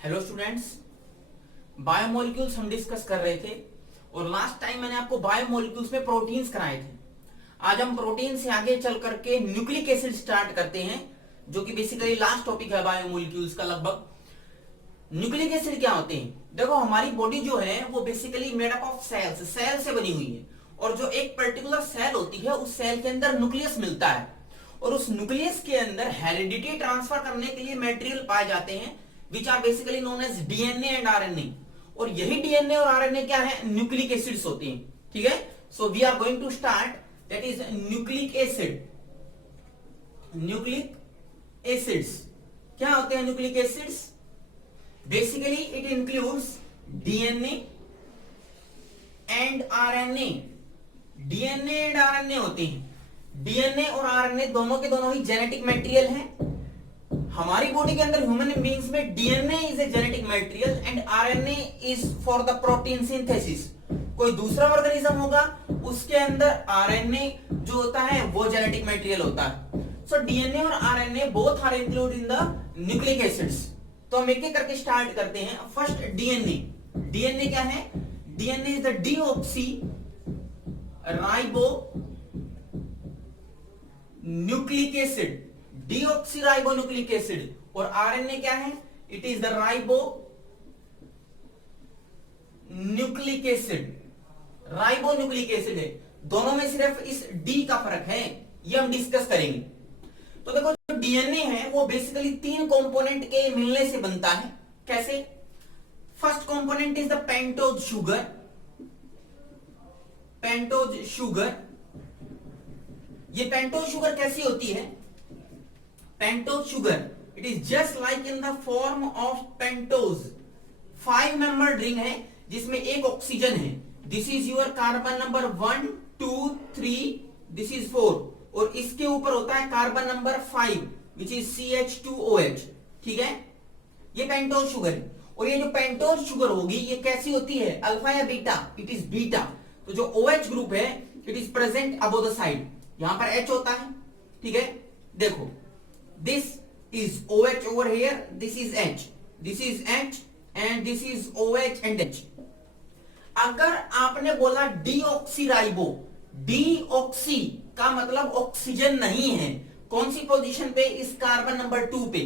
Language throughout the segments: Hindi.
हेलो स्टूडेंट्स, बायोमोलिक्यूल्स हम डिस्कस कर रहे थे और लास्ट टाइम मैंने आपको बायोमोलिक्यूल्स में प्रोटीन्स कराए थे। आज हम प्रोटीन से आगे चल करके न्यूक्लिक एसिड स्टार्ट करते हैं, जो कि बेसिकली लास्ट टॉपिक है बायोमोलिक्यूल्स का। लगभग न्यूक्लिक एसिड क्या होते हैं? देखो, हमारी बॉडी जो है वो basically made up of cells, cell से बनी हुई है। और जो एक पर्टिकुलर सेल होती है, उस सेल के अंदर न्यूक्लियस मिलता है और उस न्यूक्लियस के अंदर हेरिडिटी ट्रांसफर करने के लिए मटेरियल पाए जाते हैं, which are basically known as DNA and RNA. और यही डीएनए और आरएनए क्या है? न्यूक्लिक एसिड्स होते हैं। ठीक है, so we are going to start, that is nucleic acid. Nucleic acids क्या होते हैं? Nucleic acids basically it includes DNA and RNA. DNA and RNA होते हैं। डीएनए और आरएनए दोनों के दोनों ही जेनेटिक मटेरियल हैं। हमारी बॉडी के अंदर ह्यूमन बींग्स में DNA is a genetic material and RNA is for the protein synthesis. कोई दूसरा ऑर्गेनिज्म होगा, उसके अंदर आरएनए जो होता है वो जेनेटिक मटेरियल होता है। सो डीएनए और RNA both are include in the nucleic acids. तो हम एक एक करके स्टार्ट करते हैं। First DNA. डीएनए क्या है? DNA is the deoxy ribo nucleic acid. Deoxy ribo nucleic acid. और आरएनए क्या है? It is the ribo nucleic acid. Ribo nucleic acid है। दोनों में सिर्फ इस डी का फर्क है, ये हम डिस्कस करेंगे। तो देखो, जो डीएनए है वो बेसिकली तीन कंपोनेंट के मिलने से बनता है। कैसे? First component is the pentose sugar. Pentose sugar. ये पेंटोज शुगर कैसी होती है? Pentose sugar it is just like in the form of pentose. 5 member ring है जिसमें एक ऑक्सीजन है। This is your carbon number 1 2 3, this is 4। और इसके ऊपर होता है carbon number 5 which is CH2OH। ठीक है, ये पेंटोज शुगर है। और ये जो पेंटोज शुगर होगी ये कैसी होती है? अल्फा या बीटा? It is beta. तो जो OH ग्रुप है it is present above the side. यहां पर H होता है। ठीक है, देखो, this is OH over here, this is H, this is H and this is OH and H। अगर आपने बोला डीऑक्सीराइबो, डीऑक्सी का मतलब ऑक्सीजन नहीं है। कौन सी पोजीशन पे? इस कार्बन नंबर 2 पे।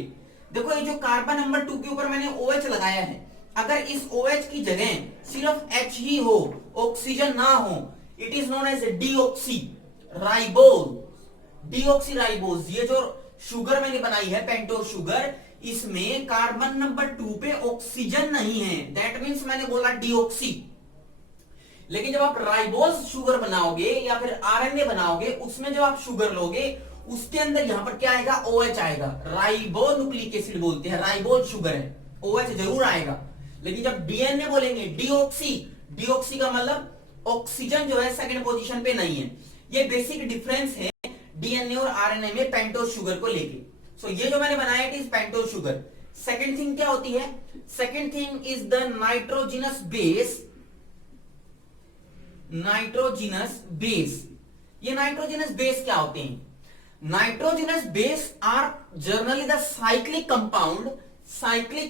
देखो, ये जो कार्बन नंबर 2 के ऊपर मैंने OH लगाया है, अगर इस OH की जगह सिर्फ H ही हो, ऑक्सीजन ना हो, it is known as deoxyribose. Deoxyribose. ये जो शुगर मैंने बनाई है पेंटोज शुगर, इसमें कार्बन नंबर 2 पे ऑक्सीजन नहीं है, दैट मीन्स मैंने बोला डीऑक्सी। लेकिन जब आप राइबोज शुगर बनाओगे या फिर आरएनए बनाओगे, उसमें जब आप शुगर लोगे उसके अंदर यहां पर क्या आएगा? OH आएगा। राइबो न्यूक्लिक एसिड बोलते हैं, राइबोज शुगर है, OH जरूर आएगा। लेकिन जब डीएनए बोलेंगे डीऑक्सी, डीऑक्सी का मतलब ऑक्सीजन जो है सेकंड पोजीशन पे नहीं है। ये बेसिक डिफरेंस है डीएनए और आरएनए में पेंटोज शुगर को लेके। सो ये जो मैंने बनाया it is pentose sugar. Second thing क्या होती है? Second thing is the nitrogenous base. Nitrogenous base. ये नाइट्रोजिनस बेस क्या होते हैं? Nitrogenous base are generally the cyclic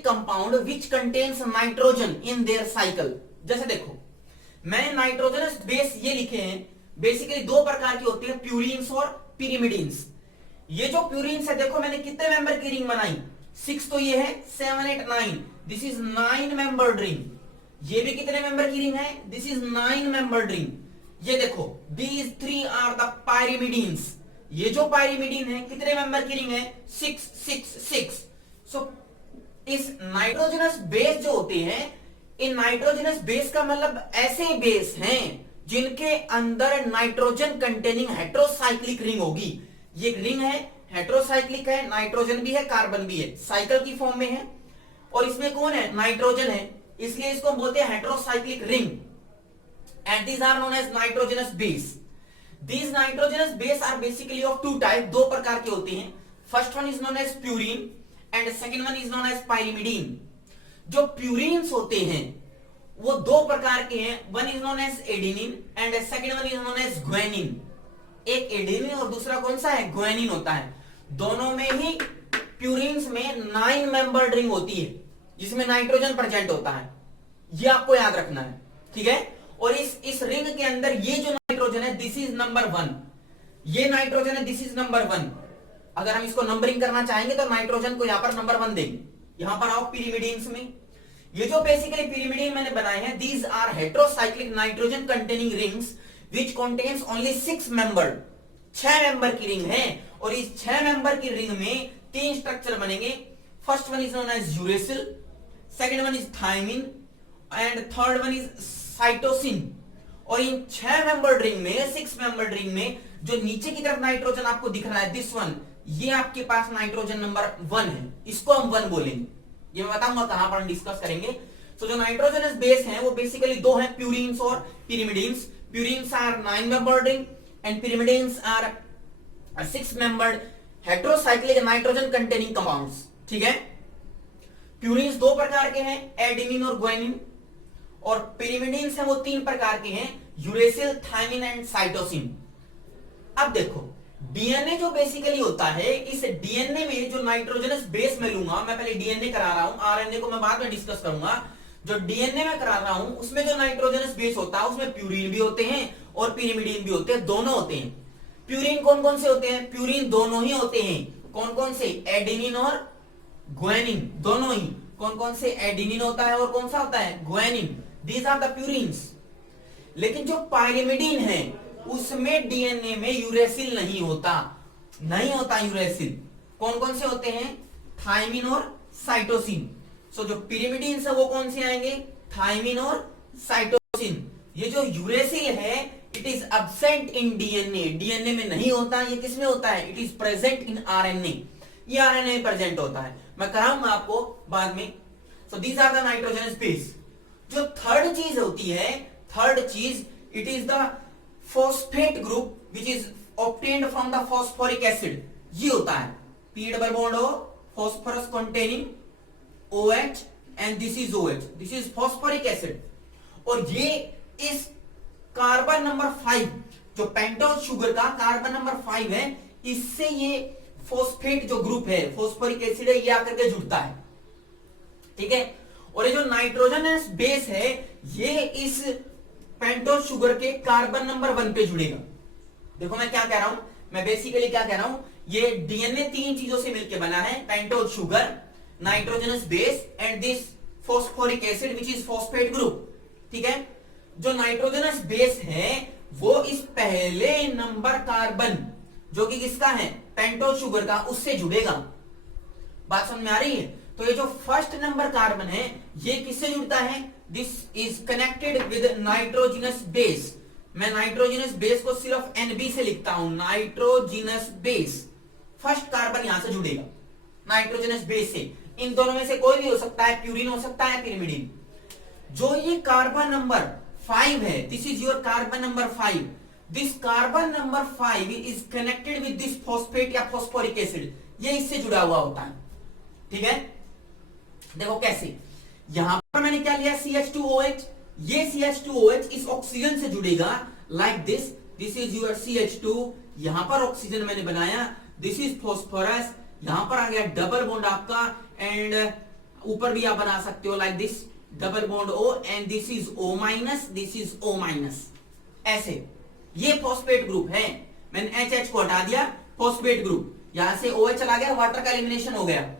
compound which contains nitrogen in their cycle. जैसे देखो, मैं नाइट्रोजनस बेस ये लिखे हैं, बेसिकली दो प्रकार की होती है, प्यूरिन्स और पिरिमिडिन्स। ये जो प्यूरिन्स है, देखो मैंने कितने मेंबर की रिंग बनाई? 6 तो ये है, 7 8 9, दिस इज 9 मेंबर्ड रिंग। ये भी कितने मेंबर की रिंग है? This is 9 membered ring. ये देखो, दीज 3 आर द पायरिमिडीन्स। ये जो पायरिमिडीन है कितने मेंबर की रिंग है? 6 6 6। सो इस नाइट्रोजनस बेस जो होते हैं, इन नाइट्रोजनस बेस का मतलब ऐसे बेस हैं जिनके अंदर नाइट्रोजन कंटेनिंग हेट्रोसाइक्लिक रिंग होगी। ये रिंग है, हेट्रोसाइक्लिक है, नाइट्रोजन भी है, कार्बन भी है, साइकिल की फॉर्म में है। और इसमें कौन है? नाइट्रोजन है, इसलिए इसको बोलते हैं heterocyclic ring. And these are known as nitrogenous base. These nitrogenous base are basically of 2 type, 2 प्रकार के होते हैं। First one is known as purine and second one is known as pyrimidine. जो प्यूरिन्स होते हैं वो 2 प्रकार के हैं, one is known as adenine and second one is known as guanine. एक एडेनिन और दूसरा कौन सा है? ग्वानिन होता है। दोनों में ही प्यूरिन्स में 9 मेंबर्ड रिंग होती है। जिसमें नाइट्रोजन प्रेजेंट होता है, ये आपको याद रखना है, ठीक है। और इस रिंग के अंदर ये जो नाइट्रोजन है दिस इज नंबर 1, ये नाइट्रोजन है दिस इज नंबर 1। अगर हम इसको नंबरिंग करना चाहेंगे तो नाइट्रोजन को यहां पर नंबर 1 देंगे। यहां पर आओ पिरिमिडीन्स में, ये जो बेसिकली पिरिमिडीन मैंने बनाए हैं these are heterocyclic nitrogen containing rings which contains only 6 member, 6 member की रिंग है। और इस 6 मेंबर की रिंग में 3 स्ट्रक्चर बनेंगे। First one is known as uracil, second one is thymine and third one is cytosine. और इन 6 मेंबर रिंग में, 6 मेंबर रिंग में जो नीचे की तरफ नाइट्रोजन आपको दिख रहा है दिस वन, ये आपके पास नाइट्रोजन नंबर 1 है, इसको हम 1 बोलेंगे। ये मैं बताऊंगा कहां पर हम डिस्कस करेंगे। तो जो नाइट्रोजनस बेस है वो बेसिकली 2 हैं, प्यूरिन्स और pyrimidines. Purines are 9 membered ring and pyrimidines are 6 membered heterocyclic nitrogen containing compounds, ठीक है। प्यूरिन्स 2 प्रकार के हैं, एडेनिन और ग्वानिन। और पिरिमिडीन्स हैं वो 3 प्रकार के हैं, यूरेसिल, थायमिन एंड साइटोसिन। अब देखो डीएनए जो बेसिकली होता है, इस डीएनए में जो नाइट्रोजनस बेस में लूंगा, मैं पहले डीएनए करा रहा हूं, आरएनए को मैं बाद में डिस्कस करूंगा। जो डीएनए में करा रहा हूं उसमें जो नाइट्रोजनस बेस होता है उसमें प्यूरिन भी होते हैं और पिरिमिडीन भी होते हैं, दोनों होते हैं। प्यूरिन कौन कौन से होते हैं? प्यूरिन दोनों ही होते हैं। कौन कौन से? एडेनिन और ग्वानिन, दोनों ही। कौन कौन से? एडेनिन होता है और कौन सा होता है? Guanine. These are the purines. लेकिन जो पायरिमिडीन है उसमें डीएनए में यूरेसिल नहीं होता, नहीं होता यूरेसिल। कौन कौन से होते हैं? थायमिन और साइटोसिन। सो जो पिरिमिडीन्स है वो कौन से आएंगे? थायमिन और साइटोसिन। ये जो यूरेसिल है it is absent in DNA, DNA में नहीं होता। ये किस में होता है? It is present in RNA, ये आरएनए में प्रेजेंट होता है। मैं कराऊंगा आपको बाद में। So these are the nitrogenous base. जो थर्ड चीज होती है, थर्ड चीज it is the phosphate group which is obtained from the phosphoric acid. ये होता है P double bond O, phosphorus containing OH and this is OH, this is phosphoric acid. और ये इस कार्बन नंबर 5 जो पेंटोज शुगर का कार्बन नंबर 5 है, इससे ये फॉस्फेट जो ग्रुप है, फॉस्फोरिक एसिड है, ये आकर के जुड़ता है, ठीक है। और ये जो नाइट्रोजनस बेस है ये इस पेंटोज शुगर के कार्बन नंबर 1 पे जुड़ेगा। देखो मैं क्या कह रहा हूं, मैं बेसिकली क्या कह रहा हूं, ये डीएनए 3 चीजों से मिलकर बना है, pentose sugar, nitrogenous base and this phosphoric acid which is phosphate group, ठीक है। जो नाइट्रोजनस बेस है वो इस पहले नंबर कार्बन जो कि किसका है? पेंटोज शुगर का, उससे जुड़ेगा। बात समझ में आ रही है? तो ये जो फर्स्ट नंबर कार्बन है ये किससे जुड़ता है? This is connected with nitrogenous base. मैं नाइट्रोजनस बेस को सिर्फ NB से लिखता हूं, नाइट्रोजनस बेस। फर्स्ट कार्बन यहां से जुड़ेगा नाइट्रोजनस बेस से। इन दोनों में से कोई भी हो सकता है, प्यूरिन हो सकता है, पिरिमिडीन। जो ये कार्बन नंबर 5 है, this is your carbon number 5। This carbon number 5 is connected with this phosphate या फॉस्फोरिक एसिड, ये इससे जुड़ा हुआ होता है, ठीक है। देखो कैसे, यहां पर मैंने क्या लिया? CH2OH। ये CH2OH इस ऑक्सीजन से जुड़ेगा like this, this is your CH2। यहां पर ऑक्सीजन मैंने बनाया, दिस इज फॉस्फोरस। यहां पर आ गया डबल बॉन्ड आपका, एंड ऊपर भी आप बना सकते हो like this, double bond O and this is O-, this is O-। ऐसे ये फॉस्फेट ग्रुप है। मैंने HH को हटा दिया, फॉस्फेट ग्रुप, यहां से OH चला गया, वाटर का एलिमिनेशन हो गया।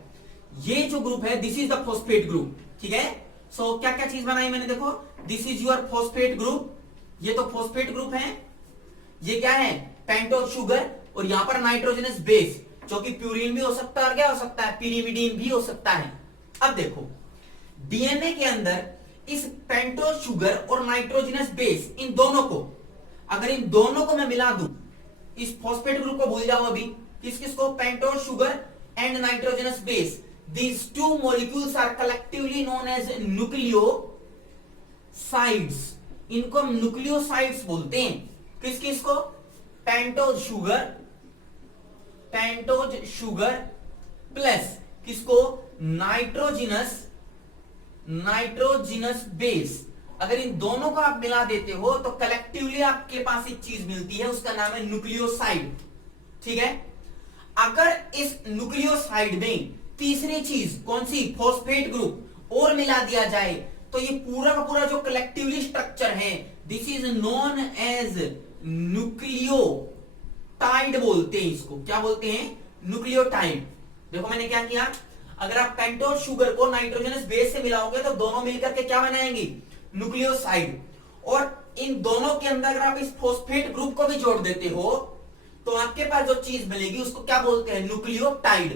ये जो ग्रुप है this is the phosphate group, ठीक है। सो क्या क्या चीज बनाई मैंने? देखो this is your phosphate group, ये तो फॉस्फेट ग्रुप है। ये क्या है? Pentose sugar. और यहां पर नाइट्रोजनस बेस जो कि प्यूरिन भी हो सकता है और क्या हो सकता है? पिरिमिडीन भी हो सकता है। अब देखो डीएनए के अंदर इस पेंटोज शुगर और नाइट्रोजनस बेस, इन दोनों को, अगर इन दोनों को मैं मिला दूं, इस फॉस्फेट ग्रुप को भूल जाओ अभी, किस किस को? Pentose sugar and nitrogenous base. These two molecules are collectively known as nucleosides. इनको हम न्यूक्लियोसाइड्स बोलते हैं। किस किस को? पेंटोज शुगर प्लस किसको? Nitrogenous base. अगर इन दोनों को आप मिला देते हो तो कलेक्टिवली आपके पास एक चीज मिलती है, उसका नाम है न्यूक्लियोसाइड, ठीक है। अगर इस न्यूक्लियोसाइड में तीसरी चीज कौन सी? फॉस्फेट ग्रुप, और मिला दिया जाए तो ये पूरा का पूरा जो कलेक्टिवली स्ट्रक्चर है, this is known as nucleotide बोलते हैं इसको। क्या बोलते हैं? न्यूक्लियोटाइड। देखो मैंने क्या किया, अगर आप पेंटोस शुगर को नाइट्रोजनस बेस से मिलाओगे तो दोनों मिलकर के क्या बनाएंगे? न्यूक्लियोसाइड। और इन दोनों के अंदर अगर आप इस फॉस्फेट ग्रुप को भी जोड़ देते हो तो आपके पास जो चीज मिलेगी उसको क्या बोलते हैं? न्यूक्लियोटाइड।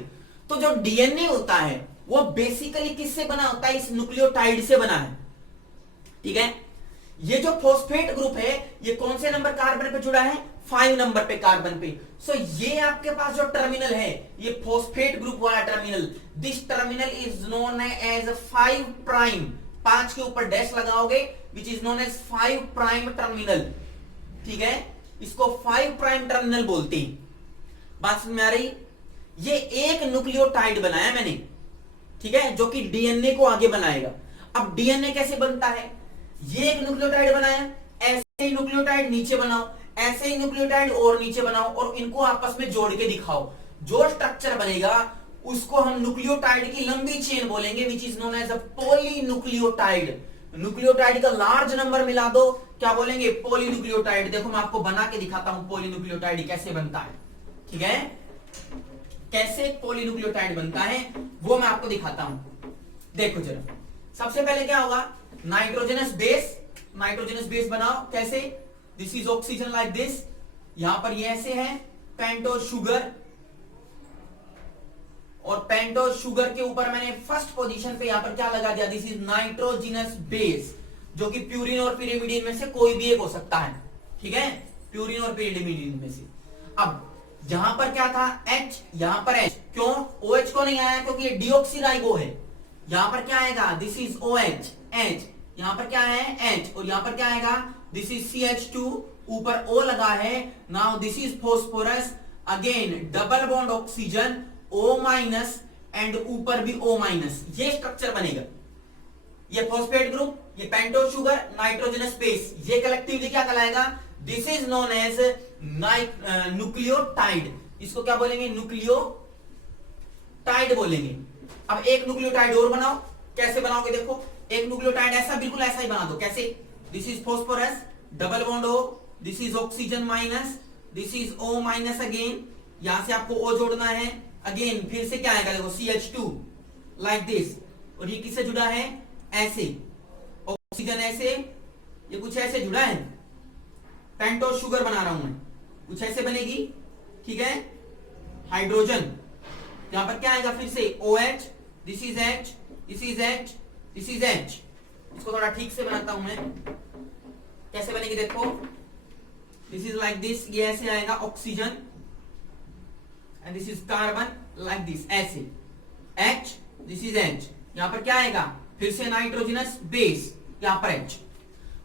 तो जो डीएनए होता है वो बेसिकली किससे बना होता है? इस न्यूक्लियोटाइड से बना है। ठीक है, ये जो फॉस्फेट ग्रुप है ये कौन से नंबर कार्बन पे जुड़ा है? 5 नंबर पे कार्बन पे। सो ये आपके पास जो टर्मिनल है ये फॉस्फेट ग्रुप वाला terminal, this terminal is known as 5 prime. 5 के ऊपर डैश लगाओगे which is known as 5 prime terminal. ठीक है, इसको 5 प्राइम टर्मिनल बोलते हैं। बात समझ में आ रही? ये एक न्यूक्लियोटाइड बनाया मैंने, ठीक है, जो कि डीएनए को आगे बनाएगा। अब डीएनए कैसे बनता है? ये एक न्यूक्लियोटाइड बनाया, ऐसे ही न्यूक्लियोटाइड नीचे बनाओ, ऐसे ही न्यूक्लियोटाइड और नीचे बनाओ और इनको आपस में जोड़ के दिखाओ। जो स्ट्रक्चर बनेगा उसको हम न्यूक्लियोटाइड की लंबी चेन बोलेंगे which is known as a polynucleotide. Nucleotide का लार्ज नंबर मिला दो, क्या बोलेंगे? पॉलीन्यूक्लियोटाइड। देखो मैं आपको बना के दिखाता हूं पॉलीन्यूक्लियोटाइड कैसे बनता है। ठीक है, कैसे पॉलीन्यूक्लियोटाइड बनता है वो मैं आपको दिखाता हूं। देखो जरा, सबसे पहले क्या होगा? Nitrogenous base. नाइट्रोजनस बेस बनाओ। कैसे? This is oxygen like this. यहां पर ये ऐसे है पेंटोस शुगर, और पेंटोस शुगर के ऊपर मैंने फर्स्ट पोजीशन पे यहां पर क्या लगा दिया? दिस इज नाइट्रोजनस बेस, जो कि प्यूरिन और पिरिमिडीन में से कोई भी एक हो सकता है। ठीक है, प्यूरिन और पिरिमिडीन में से। अब यहां पर क्या था? H, यहां पर H। क्यों OH को नहीं आया? क्योंकि ये डीऑक्सीराइबो है। यहां पर क्या आएगा? This is OH, H। यहां पर क्या है? H। और यहां पर क्या आएगा? दिस इज CH2, ऊपर O लगा है। Now this is phosphorus, again double bond oxygen, O minus and ऊपर भी O माइनस। ये स्ट्रक्चर बनेगा। ये फॉस्फेट ग्रुप, ये पेंटोस शुगर, नाइट्रोजनस बेस, ये कलेक्टिवली क्या कहलाएगा? This is known as nucleotide. इसको क्या बोलेंगे? न्यूक्लियोटाइड बोलेंगे। अब एक न्यूक्लियोटाइड और बनाओ। कैसे बनाओगे? देखो, एक न्यूक्लियोटाइड ऐसा, बिल्कुल ऐसा ही बना दो। कैसे? This is phosphorus, double bond O, this is oxygen minus, this is O minus again. यहां से आपको O जोड़ना है, अगेन फिर से क्या आएगा? देखो CH2 लाइक दिस। और ये किससे जुड़ा है? ऐसे। ऑक्सीजन ऐसे, ये कुछ ऐसे जुड़ा है। पेंटोस शुगर बना रहा हूं मैं, कुछ ऐसे बनेगी। ठीक है, हाइड्रोजन, यहां पर क्या आएगा? फिर से OH, this is H, this is H, this is H। इसको थोड़ा ठीक से बनाता हूं मैं। कैसे बनेगी? देखो, दिस इज लाइक दिस, ये ऐसे आएगा oxygen, and this is carbon like this, ऐसे H, दिस इज H। यहां पर क्या आएगा? फिर से नाइट्रोजनस बेस, यहां पर H।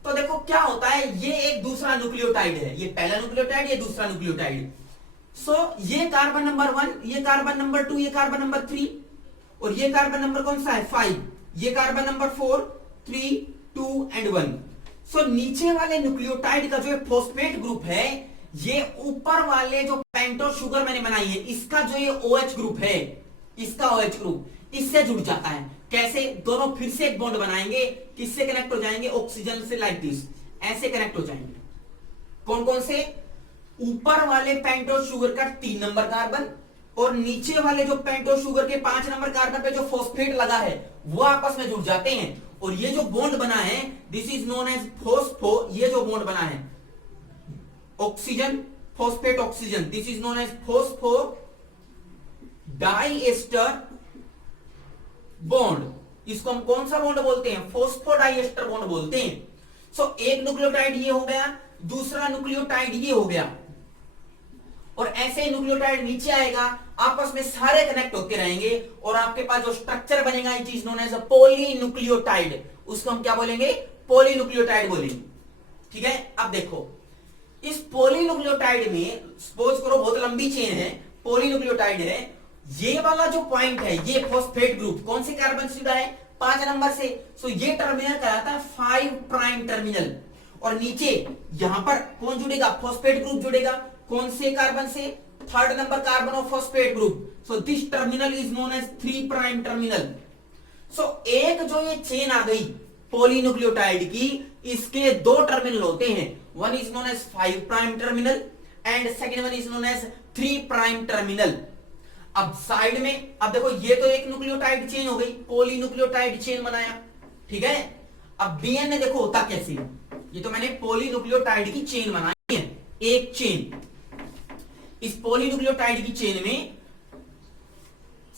तो देखो क्या होता है, ये एक दूसरा न्यूक्लियोटाइड है। ये पहला न्यूक्लियोटाइड, ये दूसरा न्यूक्लियोटाइड। सो ये कार्बन नंबर 1, ये कार्बन नंबर 2, ये कार्बन नंबर 3, और ये कार्बन नंबर कौन सा है? 5। ये कार्बन नंबर 4, 3, 2 एंड 1। सो नीचे वाले न्यूक्लियोटाइड का जो फॉस्फेट ग्रुप है, ये ऊपर वाले जो पेंटोस शुगर मैंने बनाई है, इसका जो ये OH ग्रुप है, इसका OH ग्रुप इससे जुड़ जाता है। कैसे? दोनों फिर से एक बॉन्ड बनाएंगे, किससे कनेक्ट हो जाएंगे? ऑक्सीजन से, लाइक दिस, ऐसे कनेक्ट हो जाएंगे। कौन कौन से? ऊपर वाले पेंटोस शुगर का 3 नंबर कार्बन, और नीचे वाले जो पेंटोस शुगर के 5 नंबर कार्बन पे जो फॉस्फेट लगा है वो आपस में जुड़ जाते हैं। और ये जो बॉन्ड बना है, this is known as phospho. ये जो बॉन्ड बना है, oxygen phosphate oxygen, this is known as phospho diester bond. इसको हम कौन सा बॉन्ड बोलते हैं? फॉस्फोडाइएस्टर बॉन्ड बोलते हैं। सो एक न्यूक्लियोटाइड ये हो गया, दूसरा न्यूक्लियोटाइड ये हो गया, और ऐसे न्यूक्लियोटाइड नीचे आएगा, आपस में सारे कनेक्ट होते रहेंगे, और आपके पास जो स्ट्रक्चर बनेगा it is known as a polynucleotide. उसको हम क्या बोलेंगे? पॉलीन्यूक्लियोटाइड बोलेंगे। ठीक है, अब देखो, इस पॉलीन्यूक्लियोटाइड में सपोज करो बहुत लंबी चेन है, पॉलीन्यूक्लियोटाइड है, ये वाला जो पॉइंट है, ये फॉस्फेट ग्रुप कौन से कार्बन से जुड़ा है? 5 नंबर से। सो ये टर्मिनल कहलाता है 5 प्राइम टर्मिनल। और नीचे यहां पर कौन जुड़ेगा? फॉस्फेट ग्रुप जुड़ेगा। कौन से कार्बन से? 3rd number carbon of phosphate group. So this terminal is known as 3 prime terminal. So एक जो ये चेन आ गई पॉलीन्यूक्लियोटाइड की, इसके दो टर्मिनल होते हैं, one is known as 5 prime terminal and second one is known as 3 prime terminal. अब साइड में, अब देखो ये तो एक न्यूक्लियोटाइड चेन हो गई, पॉलीन्यूक्लियोटाइड चेन बनाया, ठीक है। अब डीएनए देखो होता कैसे है, ये तो मैंने पॉलीन्यूक्लियोटाइड की चेन बनाई है, एक चेन। इस पॉलीन्यूक्लियोटाइड की चेन में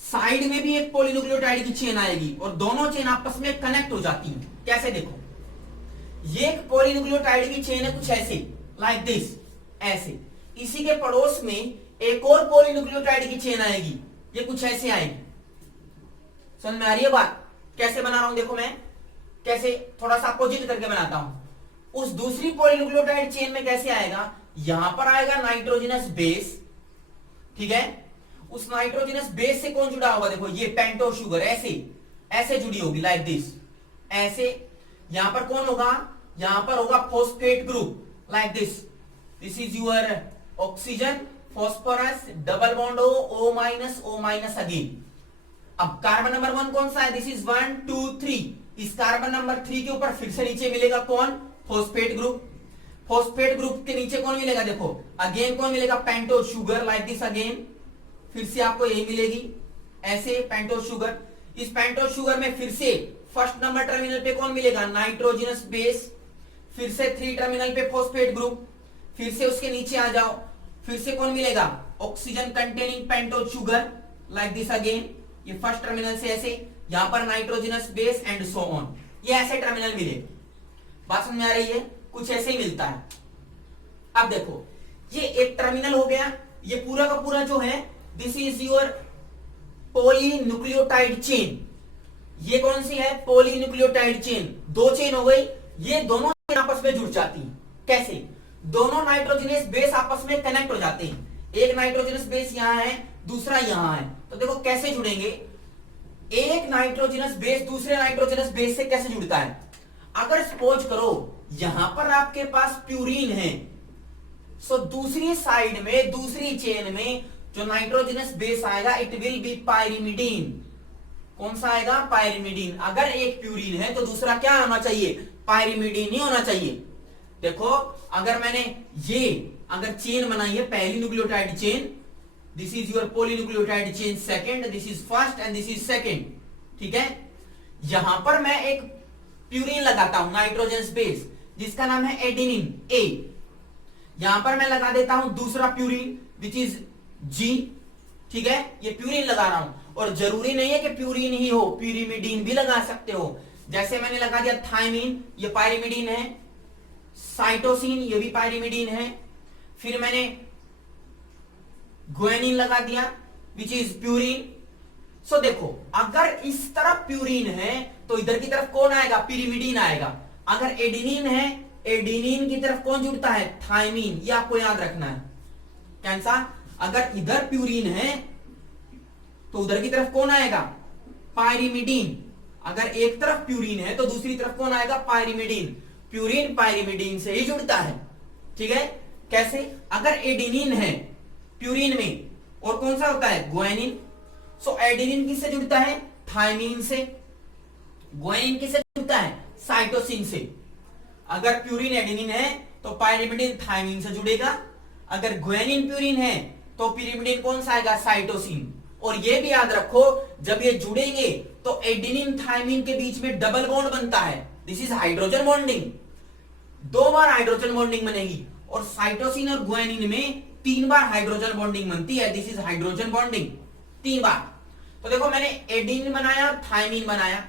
साइड में भी एक पॉलीन्यूक्लियोटाइड की चेन आएगी और दोनों चेन आपस में कनेक्ट हो जाती हैं। कैसे देखो, ये एक पॉलीन्यूक्लियोटाइड की चेन है कुछ ऐसे, लाइक दिस, ऐसे। इसी के पड़ोस में एक और पॉलीन्यूक्लियोटाइड की चेन आएगी, ये कुछ ऐसे आएगी। समझ में आ रही है बात? कैसे बना रहा हूं देखो, मैं कैसे थोड़ा सा अपोजिट करके बनाता हूं। उस दूसरी पॉलीन्यूक्लियोटाइड चेन में कैसे आएगा, यहां पर आएगा नाइट्रोजनस बेस, ठीक है। उस नाइट्रोजनस बेस से कौन जुड़ा होगा, देखो ये पेंटो शुगर ऐसे ऐसे जुड़ी होगी, लाइक दिस, ऐसे। यहां पर कौन होगा, यहां पर होगा phosphate group, like this. This is your oxygen, phosphorus, double bond O minus again. अब कार्बन नंबर 1 कौन सा है, दिस इज 1 2 3। इस कार्बन नंबर 3 के ऊपर फिर से नीचे मिलेगा कौन, फॉस्फेट ग्रुप। फॉस्फेट ग्रुप के नीचे कौन मिलेगा, देखो अगेन कौन मिलेगा, पेंटो शुगर, लाइक दिस अगेन। फिर से आपको यही मिलेगी ऐसे, पेंटो शुगर। इस पेंटो शुगर में फिर से फर्स्ट नंबर टर्मिनल पे कौन मिलेगा, नाइट्रोजनस बेस। फिर से 3 टर्मिनल पे फॉस्फेट ग्रुप। फिर से उसके नीचे आ जाओ, फिर से कौन मिलेगा, oxygen containing pento sugar, like this again. ये फर्स्ट टर्मिनल से ऐसे, यहां पर nitrogenous base and so on, ये ऐसे टर्मिनल मिले। बात समझ में आ रही है? कुछ ऐसे ही मिलता है। अब देखो ये एक टर्मिनल हो गया, ये पूरा का पूरा जो है this is your polynucleotide chain. ये कौन सी है, पॉलीन्यूक्लियोटाइड चेन। दो चेन हो गई, ये दोनों चेन आपस में जुड़ जाती हैं। कैसे, दोनों नाइट्रोजनस बेस आपस में कनेक्ट हो जाते हैं। एक नाइट्रोजनस बेस यहां है, दूसरा यहां है, तो देखो कैसे जुड़ेंगे। एक नाइट्रोजनस बेस दूसरे नाइट्रोजनस बेस से कैसे जुड़ता है, अगर सपोज करो यहां पर आपके पास प्यूरीन है, सो दूसरी साइड में, दूसरी चेन में जो नाइट्रोजनस बेस आएगा इट विल बी पायरिमिडीन। कौन सा आएगा, पायरिमिडीन। अगर एक प्यूरीन है तो दूसरा क्या होना चाहिए, पायरिमिडीन ही होना चाहिए। देखो अगर मैंने ये अगर चेन बनाई है, पहली nucleotide chain, this is your polynucleotide chain second, this is first and this is second, ठीक है। यहां पर मैं एक प्यूरीन लगाता हूं, नाइट्रोजनस बेस, जिसका नाम है एडेनिन ए। यहां पर मैं लगा देता हूं दूसरा प्यूरीन विच इज जी, ठीक है। ये प्यूरीन लगा रहा हूं, और जरूरी नहीं है कि प्यूरीन ही हो, प्यूरिमिडीन भी लगा सकते हो। जैसे मैंने लगा दिया थायमीन, ये पायरिमिडीन है। साइटोसिन, ये भी पायरिमिडीन है। फिर मैंने ग्वानिन लगा दिया विच इज प्यूरीन। सो देखो अगर इस तरफ प्यूरीन है तो इधर की तरफ कौन आएगा, पिरिमिडीन आएगा। अगर एडिनिन है, एडिनिन की तरफ कौन जुड़ता है, थायमीन। ये आपको याद रखना है। कैसा, अगर इधर प्यूरीन है तो उधर की तरफ कौन आएगा, पायरिमिडीन। अगर एक तरफ प्यूरीन है तो दूसरी तरफ कौन आएगा, पायरिमिडीन। प्यूरीन पायरिमिडीन से ही जुड़ता है, ठीक है। कैसे, अगर एडिनिन है प्यूरीन में और कौन सा होता है, ग्वानिन। सो एडिनिन किससे जुड़ता है, थायमीन से। ग्वानिन किससे जुड़ता है, साइटोसिन से। अगर प्यूरीन एडिनिन है तो पायरिमिडीन थायमीन से जुड़ेगा। अगर ग्वानिन प्यूरीन है तो पिरिमिडीन कौन सा आएगा, साइटोसिन। और ये भी याद रखो जब ये जुड़ेंगे तो एडिनिन थायमीन के बीच में डबल बॉन्ड बनता है, this is hydrogen bonding. 2 bar hydrogen bonding बनेगी, और साइटोसिन और ग्वानिन में 3 बार हाइड्रोजन बॉन्डिंग बनती है, दिस इज हाइड्रोजन बॉन्डिंग, 3 बार। तो देखो मैंने एडिनिन बनाया, थायमीन बनाया,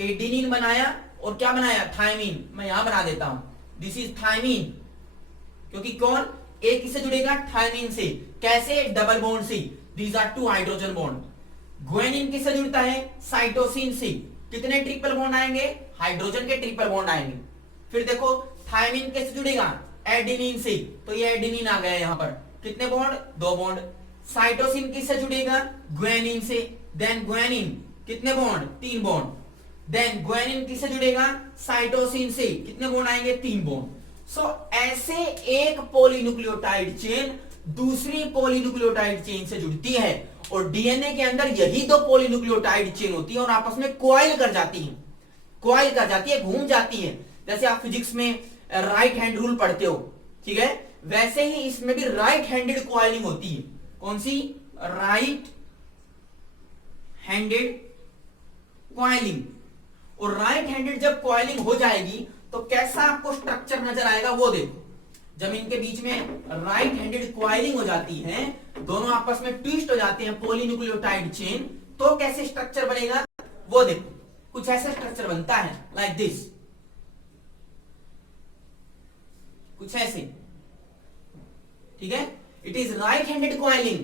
एडिनिन बनाया और क्या बनाया, थायमीन। मैं यहां बना देता हूं, दिस इज थायमीन, क्योंकि कौन, एक किससे जुड़ेगा, थायमीन से। कैसे, डबल बॉन्ड से, these are 2 hydrogen bond. Guanine किससे जुड़ता है, साइटोसिन से। कितने ट्रिपल बॉन्ड आएंगे, हाइड्रोजन के ट्रिपल बॉन्ड आएंगे। फिर देखो थायमीन कैसे जुड़ेगा, एडिनिन से, तो ये एडिनिन आ गया यहां पर। कितने बॉन्ड, 2 बॉन्ड। साइटोसिन किससे जुड़ेगा, ग्वानिन से। देन ग्वानिन कितने बॉन्ड, 3 बॉन्ड। देन ग्वानिन किससे जुड़ेगा, साइटोसिन से। कितने बॉन्ड आएंगे, 3 बॉन्ड। सो ऐसे एक पॉलीन्यूक्लियोटाइड चेन दूसरी पॉलीन्यूक्लियोटाइड चेन से जुड़ती है, और डीएनए के अंदर यही 2 पॉलीन्यूक्लियोटाइड चेन होती है और आपस में कोइल कर जाती है। कॉइल कर जाती है, घूम जाती है। जैसे आप फिजिक्स में राइट हैंड रूल पढ़ते हो, ठीक है, वैसे ही इसमें भी राइट हैंडेड कॉइलिंग होती है। कौन सी? Right handed coiling. और राइट हैंडेड जब कॉइलिंग हो जाएगी तो कैसा आपको स्ट्रक्चर नजर आएगा वो देखो। जब इनके बीच में राइट हैंडेड कॉइलिंग हो जाती है, दोनों आपस में ट्विस्ट हो जाते हैं पॉलीन्यूक्लियोटाइड चेन, तो कैसे स्ट्रक्चर बनेगा वो देखो। कुछ ऐसा स्ट्रक्चर बनता है लाइक दिस, कुछ ऐसे, ठीक है। It is right handed coiling.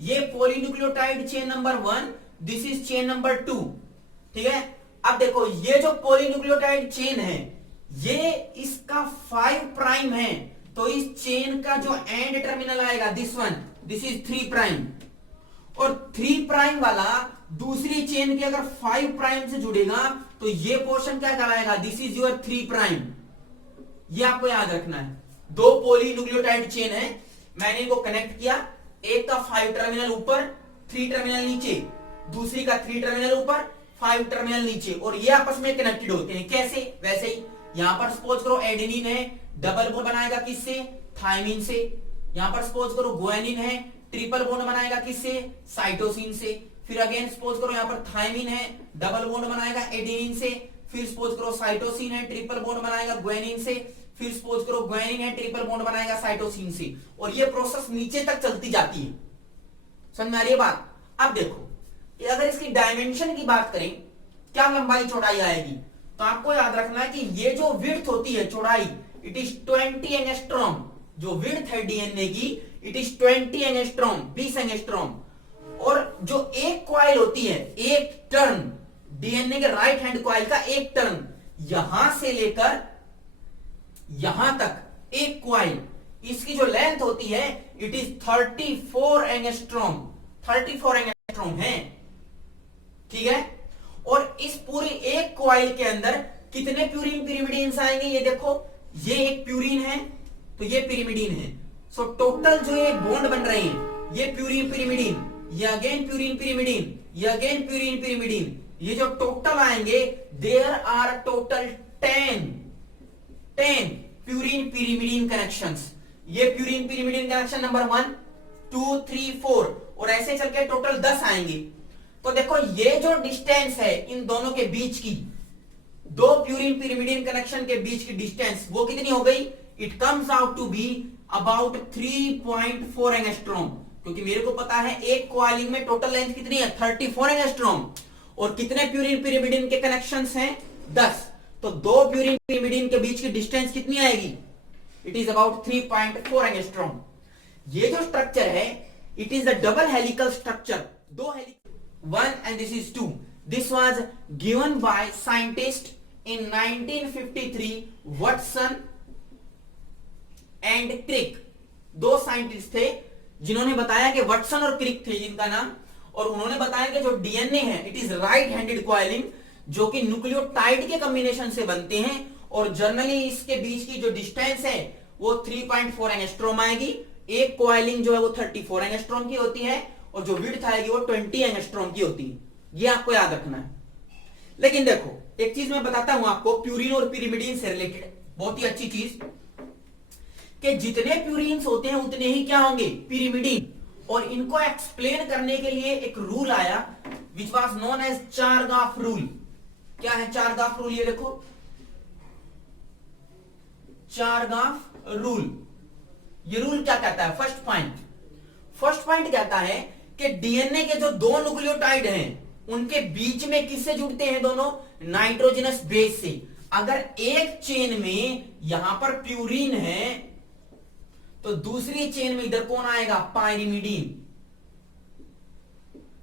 ये polynucleotide chain number 1, this is chain number 2, ठीक है। अब देखो ये जो पॉलीन्यूक्लियोटाइड चेन है, ये इसका 5 प्राइम है, तो इस चेन का जो एंड टर्मिनल आएगा this one, this is 3 prime. और 3 प्राइम वाला दूसरी चेन के अगर 5 प्राइम से जुड़ेगा तो ये पोर्शन क्या कहलाएगा? This is your 3 prime. ये आपको याद रखना है। दो पॉलीन्यूक्लियोटाइड चेन है, मैंने इनको कनेक्ट किया, एक का 5 टर्मिनल ऊपर 3 टर्मिनल नीचे, दूसरी का 3 टर्मिनल ऊपर 5 टर्मिनल नीचे, और ये आपस में कनेक्टेड होते हैं। कैसे? वैसे ही यहां पर सपोज करो एडेनिन है, डबल बॉन्ड बनाएगा किससे? थायमिन से। यहां पर सपोज करो गुआनिन है, ट्रिपल बॉन्ड बनाएगा किससे? साइटोसिन से। फिर अगेन सपोज करो यहां पर थायमिन है, डबल बॉन्ड बनाएगा एडेनिन से। फिर सपोज करो साइटोसिन है, ट्रिपल बॉन्ड बनाएगा गुआनिन से। फिर सपोज करो गुआनिन है, ट्रिपल बॉन्ड बनाएगा साइटोसिन से। और ये प्रोसेस नीचे तक चलती जाती है। समझ में आ रही है बात? अब देखो, अगर इसकी डायमेंशन की बात करें, क्या लंबाई चौड़ाई आएगी, तो आपको याद रखना है कि ये जो विड्थ होती है, चौड़ाई, इट इज 20 एंगस्ट्रॉम। जो विड्थ है डीएनए की, इट इज 20 एंगस्ट्रॉम, 20 एंगस्ट्रॉम। और जो एक कॉइल होती है, एक टर्न, डीएनए के राइट हैंड कॉइल का एक टर्न, यहां से लेकर यहां तक एक कॉइल, इसकी जो लेंथ होती है, इट इज 34 एंगस्ट्रॉम। 34 एंगस्ट्रॉम है, ठीक है। और इस पूरी एक कॉइल के अंदर कितने प्यूरिन पिरिमिडीन्स आएंगे? ये देखो, ये एक प्यूरिन है, तो ये पिरिमिडीन है। सो टोटल जो ये बॉन्ड बन रहे हैं, ये प्यूरिन पिरिमिडीन, ये अगेन प्यूरिन पिरिमिडीन, ये अगेन प्यूरिन पिरिमिडीन, ये जो टोटल आएंगे, there are total 10 purine pyrimidine connections. ये प्यूरिन पिरिमिडीन कनेक्शन नंबर 1, 2, 3, 4, और ऐसे चल के टोटल 10 आएंगे। तो देखो ये जो डिस्टेंस है इन दोनों के बीच की, दो प्यूरिन पिरिमिडीन कनेक्शन के बीच की डिस्टेंस, वो कितनी हो गई? It comes out to be about 3.4 angstrom. क्योंकि मेरे को पता है एक कॉइलिंग में टोटल लेंथ कितनी है? 34 एंगस्ट्रॉम। और कितने प्यूरिन पिरिमिडीन के कनेक्शंस हैं? 10। तो दो प्यूरिन पिरिमिडीन के बीच की डिस्टेंस कितनी आएगी? It is about 3.4 angstrom. ये जो स्ट्रक्चर है, it is the double helical structure. दो helical, 1 and this is 2. This was given by scientist in 1953, Watson and Crick. दो साइंटिस्ट थे जिन्होंने बताया कि वटसन और क्रिक थे जिनका नाम, और उन्होंने बताया कि जो डीएनए है, it is right handed coiling, जो कि न्यूक्लियोटाइड के कॉम्बिनेशन से बनते हैं। और जनरली इसके बीच की जो डिस्टेंस है वो 3.4 एंगस्ट्रॉम आएगी। एक कॉइलिंग जो है वो 34 एंगस्ट्रॉम की होती है, और जो विड्थ आएगी वो 20 एंगस्ट्रॉम की होती है। ये आपको याद रखना है। लेकिन देखो, एक चीज मैं बताता हूं आपको प्यूरिन और पिरिमिडीन से रिलेटेड, बहुत ही अच्छी चीज, कि जितने प्यूरिन्स होते हैं उतने ही क्या होंगे? पिरिमिडीन। और इनको एक्सप्लेन करने के लिए एक रूल आया, which was known as Chargaff rule. क्या है चारगाफ रूल? ये देखो, चारगाफ रूल। ये रूल क्या कहता है? फर्स्ट पॉइंट कहता है कि डीएनए के जो दो न्यूक्लियोटाइड हैं, उनके बीच में किससे जुड़ते हैं? दोनों नाइट्रोजनस बेस से। अगर एक चेन में यहां पर प्यूरिन है, तो दूसरी चेन में इधर कौन आएगा? Pyrimidine.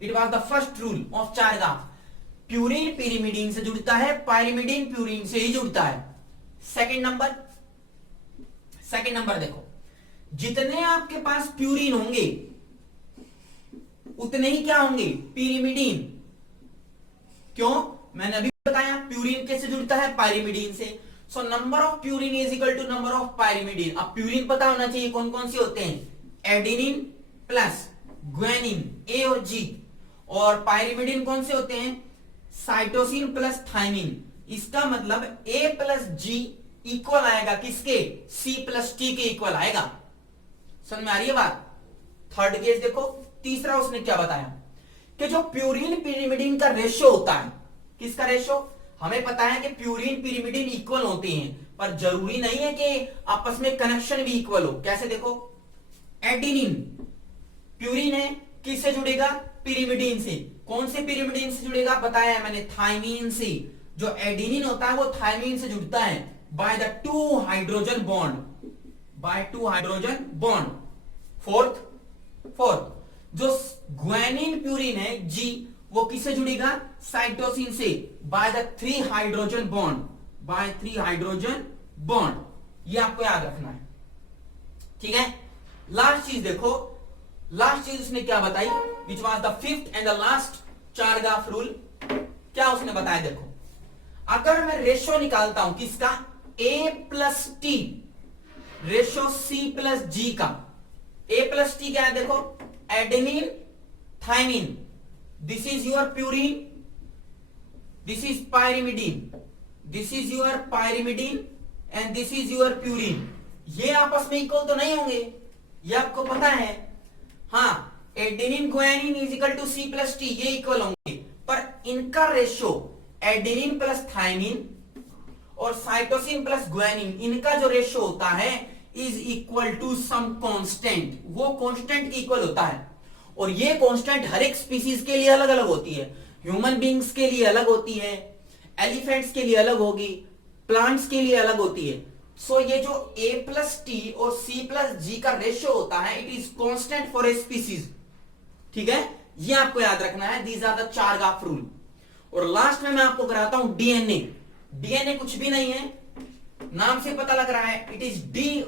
It was the first rule of चारगाफ। Purine pyrimidine से जुड़ता है, पायरिमिडीन प्यूरिन से ही जुड़ता है। सेकंड नंबर देखो, जितने आपके पास प्यूरिन होंगे उतने ही क्या होंगे? पिरिमिडीन। क्यों? मैंने अभी बताया प्यूरिन कैसे जुड़ता है? पायरिमिडीन से। So number of purine is equal to number of pyrimidine. अब प्यूरिन पता होना चाहिए कौन कौन से होते हैं? एडेनिन प्लस ग्वानिन, ए और जी। और पायरिमिडीन कौन से होते हैं? Cytosine plus thymine. इसका मतलब A प्लस जी इक्वल आएगा किसके, C प्लस टी के इक्वल आएगा। समझ में आ रही है बात। थर्ड केस देखो, तीसरा उसने क्या बताया कि जो प्यूरिन पिरिमिडिन का रेशियो होता है, किसका रेशियो, हमें पता है कि प्यूरिन पिरिमिडिन इक्वल होते हैं, पर जरूरी नहीं है कि आपस में कनेक्शन भी इक्वल हो। कैसे देखो, एडिनिन प्यूरिन है, किससे जुड़ेगा, पिरिमिडिन से। कौन से पिरिमिडिन से जुड़ेगा, बताया है मैंने, थायमीन से। जो एडिनिन होता है वो थायमीन से जुड़ता है by the 2 hydrogen bond, by 2 hydrogen bond. Fourth जो ग्वानिन प्यूरिन है जी, वो किससे जुड़ेगा, साइटोसिन से, by the 3 hydrogen bond, by 3 hydrogen bond. ये आपको याद रखना है, ठीक है। लास्ट चीज देखो, लास्ट चीज उसने क्या बताई, which was the fifth and the last चारगाफ rule. क्या उसने बताया, देखो अगर मैं रेशियो निकालता हूं किसका, A plus T, ratio C plus G का। A प्लस टी क्या है, देखो adenine thymine, this is your purine, this is pyrimidine, this is your pyrimidine and this is your purine. ये आपस में इक्वल तो नहीं होंगे, ये आपको पता है। हाँ, adenine guanine is equal to C plus T, ये इक्वल होंगे, पर इनका रेशियो एडेनिन प्लस थायमीन और साइटोसिन प्लस ग्वानिन, इनका जो रेशियो होता है is equal to some constant, वो कांस्टेंट की इक्वल होता है। और ये कांस्टेंट हर एक स्पीसीज के लिए अलग अलग होती है। ह्यूमन बींग्स के लिए अलग होती है, एलिफेंट्स के लिए अलग होगी, प्लांट्स के लिए अलग होती है। सो ये जो A प्लस टी और C प्लस जी का रेशियो होता है, it is constant for a species, ठीक है। ये आपको याद रखना है, these are the Chargaff rule. और लास्ट में मैं आपको कराता हूं डीएनए। डीएनए कुछ भी नहीं है, नाम से पता लग रहा है, इट इज डी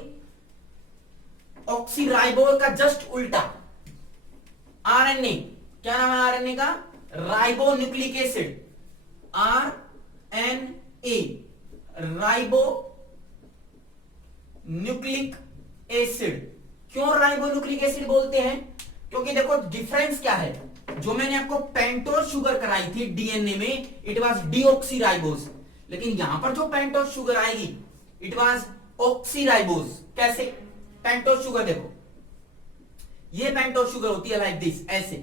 ऑक्सीराइबो का जस्ट उल्टा। आरएनए, क्या नाम है आरएनए का, ribo nucleic acid, RNA, ribo nucleic acid. क्यों राइबो न्यूक्लिक एसिड बोलते हैं, क्योंकि देखो डिफरेंस क्या है, जो मैंने आपको पेंटोज शुगर कराई थी डीएनए में, इट वाज डीऑक्सीराइबोज, लेकिन यहां पर जो पेंटोज शुगर आएगी इट वाज ऑक्सीराइबोज। कैसे, पेंटोज शुगर देखो, ये पेंटोज शुगर होती है लाइक दिस, ऐसे,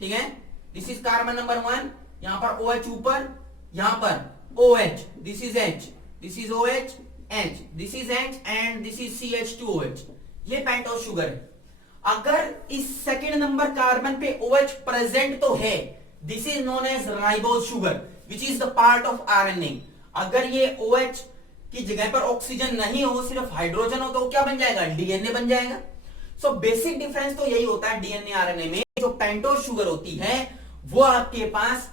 ठीक है। दिस इज कार्बन नंबर 1, यहां पर OH ऊपर, यहां पर OH, this is H, this is OH, H, this is H and this is CH2OH। ये पेंटोज शुगर है। अगर इस सेकंड नंबर कार्बन पे OH प्रेजेंट तो है, this is known as ribose sugar which is the part of RNA। अगर ये OH की जगह पर ऑक्सीजन नहीं हो, सिर्फ हाइड्रोजन हो, तो क्या बन जाएगा, डीएनए बन जाएगा। सो बेसिक डिफरेंस तो यही होता है डीएनए आरएनए में। जो पेंटोज शुगर होती है वो आपके पास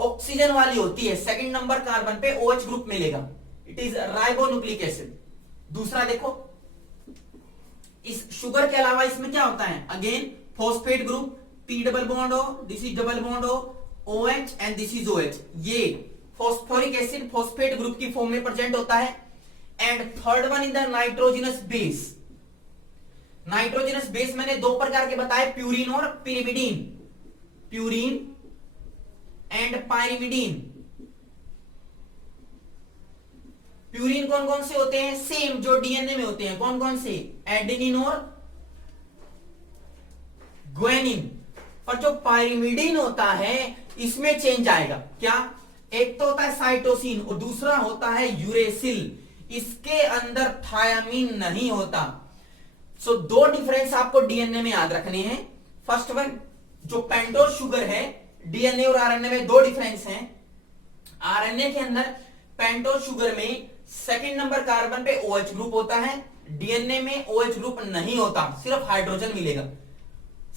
ऑक्सीजन वाली होती है, सेकंड नंबर कार्बन पे OH ग्रुप मिलेगा, इट इज राइबोन्यूक्लिक एसिड। दूसरा देखो, इस शुगर के अलावा इसमें क्या होता है, again phosphate group, P double bond O, this is double bond O, OH and this is OH। ये फॉस्फोरिक एसिड फॉस्फेट ग्रुप की फॉर्म में प्रेजेंट होता है। And third one in the nitrogenous base. Nitrogenous base मैंने दो प्रकार के बताए, प्यूरिन और pyrimidine, purine and pyrimidine. Purine कौन कौन से होते हैं, सेम जो डीएनए में होते हैं, कौन कौन से, एडेनिन और ग्वानिन। पर जो पायरिमिडीन होता है इसमें चेंज आएगा, क्या, एक तो होता है साइटोसिन और दूसरा होता है यूरेसिल। इसके अंदर थायामीन नहीं होता। सो दो डिफरेंस आपको डीएनए में याद रखने हैं। फर्स्ट वन, जो पेंटोज शुगर है, डीएनए और आरएनए में दो डिफरेंस हैं। आरएनए के अंदर पेंटोज शुगर में सेकंड नंबर कार्बन पे OH ग्रुप होता है, डीएनए में OH ग्रुप नहीं होता, सिर्फ हाइड्रोजन मिलेगा।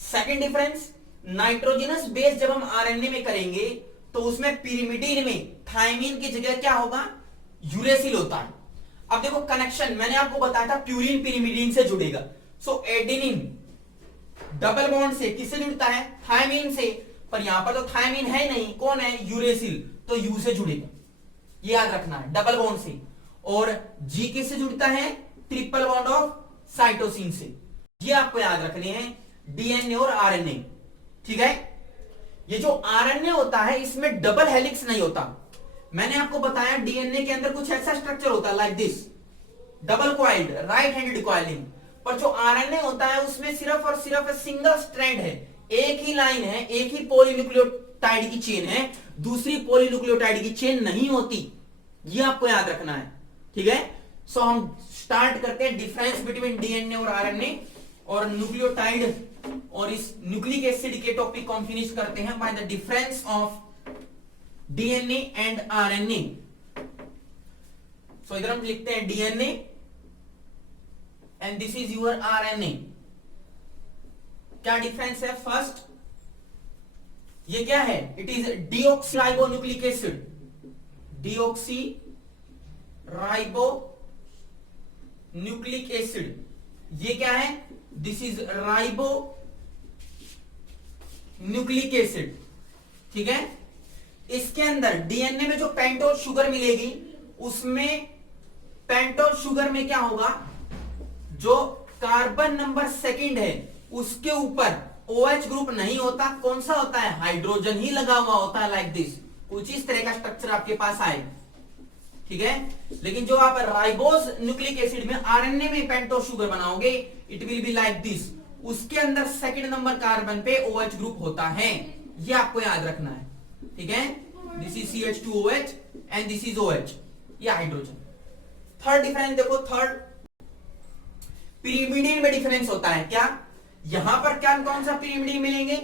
सेकंड डिफरेंस, नाइट्रोजनस बेस जब हम आरएनए में करेंगे तो उसमें पिरिमिडीन में थायमीन की जगह क्या होगा, यूरेसिल होता है। अब देखो कनेक्शन, मैंने आपको बताया था प्यूरिन पिरिमिडीन से जुड़ेगा। सो एडेनिन डबल बॉन्ड से किससे जुड़ता है, थायमीन से, पर यहां पर तो थायमीन है नहीं, कौन है, यूरेसिल, तो यू से जुड़ेगा, ये याद रखना है, डबल बॉन्ड से। और जी किससे जुड़ता है, ट्रिपल बॉन्ड ऑफ साइटोसिन से। ये आपको याद रखने हैं, डीएनए और आरएनए, ठीक है। ये जो आरएनए होता है इसमें डबल हेलिक्स नहीं होता, मैंने आपको बताया डीएनए के अंदर कुछ ऐसा स्ट्रक्चर होता है like this, double coiled, right handed coiling. पर जो आरएनए होता है उसमें सिर्फ और सिर्फ सिंगल स्ट्रैंड है, एक ही लाइन है, एक ही पॉलीन्यूक्लियोटाइड की चेन है, दूसरी पॉलीन्यूक्लियोटाइड की चेन नहीं होती। ये आपको याद रखना है, ठीक है। सो हम स्टार्ट करते हैं डिफरेंस बिटवीन डीएनए और आरएनए और न्यूक्लियोटाइड और इस न्यूक्लिक एसिड के टॉपिक को हम फिनिश करते हैं by the difference of DNA and RNA. So इधर हम लिखते हैं DNA and this is your RNA. क्या डिफरेंस है? फर्स्ट, ये क्या है? It is deoxyribonucleic acid, deoxy ribo nucleic acid. ये क्या है? This is ribo nucleic acid, ठीक है। इसके अंदर डीएनए में जो पेंटोज शुगर मिलेगी उसमें पेंटोज शुगर में क्या होगा, जो कार्बन नंबर सेकंड है उसके ऊपर OH ग्रुप नहीं होता, कौन सा होता है? हाइड्रोजन ही लगा हुआ होता है, लाइक दिस। कुछ इस तरह का स्ट्रक्चर आपके पास आए, ठीक है। लेकिन जो आप राइबोज न्यूक्लिक एसिड में आरएनए में पेंटोज शुगर बनाओगे, it will be like this. उसके अंदर सेकंड नंबर कार्बन पे OH ग्रुप होता है, ये आपको याद रखना है, ठीक है। This is CH2OH and this is OH, ये हाइड्रोजन। थर्ड डिफरेंस देखो, थर्ड पिरिमिडीन में डिफरेंस होता है। क्या यहां पर क्या कौन सा पिरिमिडीन मिलेंगे?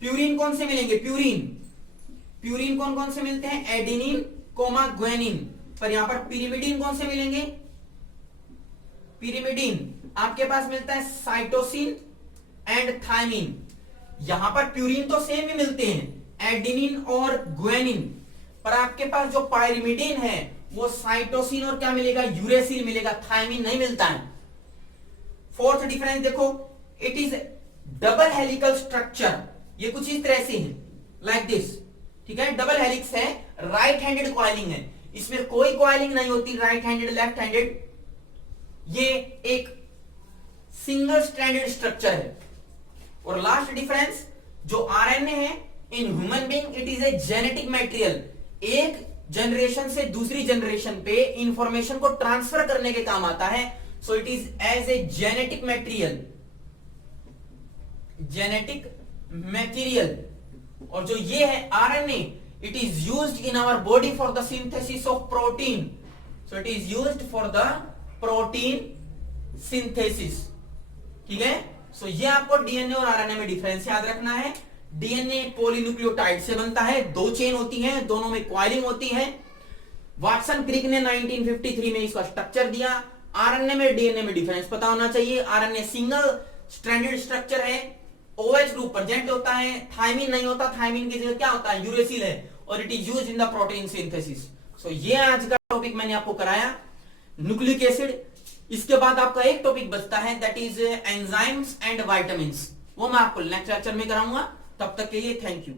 प्यूरिन कौन से मिलेंगे? प्यूरिन कौन कौन से मिलते हैं? Adenine comma guanine. पर यहां पर पिरिमिडीन कौन से मिलेंगे? पिरिमिडीन आपके पास मिलता है साइटोसिन एंड थायमिन। यहां पर प्यूरिन तो सेम ही मिलते हैं, एडेनिन और ग्वेनिन, पर आपके पास जो पायरिमिडीन है वो साइटोसिन और क्या मिलेगा? यूरेसिल मिलेगा, थायमिन नहीं मिलता है। फोर्थ डिफरेंस देखो, it is double helical structure. ये कुछ इस तरह से है, लाइक दिस, ठीक है। डबल हेलिक्स है, राइट हैंडेड कॉइलिंग है, इसमें कोई कॉइलिंग नहीं होती, राइट हैंडेड लेफ्ट हैंडेड। ये एक सिंगल स्ट्रैंडेड स्ट्रक्चर है। और लास्ट डिफरेंस जो आरएनए है, in human being it is a genetic material. एक जनरेशन से दूसरी जनरेशन पे इंफॉर्मेशन को ट्रांसफर करने के काम आता है। So it is as a genetic material, genetic material. और जो ये है RNA, it is used in our body for the synthesis of protein. So it is used for the protein synthesis, ठीक है। सो ये आपको डीएनए और आरएनए में डिफरेंस याद रखना है। डीएनए पॉलीन्यूक्लियोटाइड से बनता है, दो चेन होती हैं, दोनों में कॉइलिंग होती है। वाटसन क्रिक ने 1953 में इसका स्ट्रक्चर दिया। आरएनए में डीएनए में डिफरेंस पता होना चाहिए। आरएनए सिंगल स्ट्रैंडेड स्ट्रक्चर है, OH ग्रुप प्रेजेंट होता है, थायमिन नहीं होता, थायमिन की जगह क्या होता है? यूरेसिल है, और it is used in the protein synthesis. So ये आज का टॉपिक मैंने आपको कराया, न्यूक्लिक एसिड। इसके बाद आपका एक टॉपिक बचता है, that is enzymes and vitamins. वो मैं आपको नेक्स्ट लेक्चर में कराऊंगा। तब तक के लिए थैंक यू।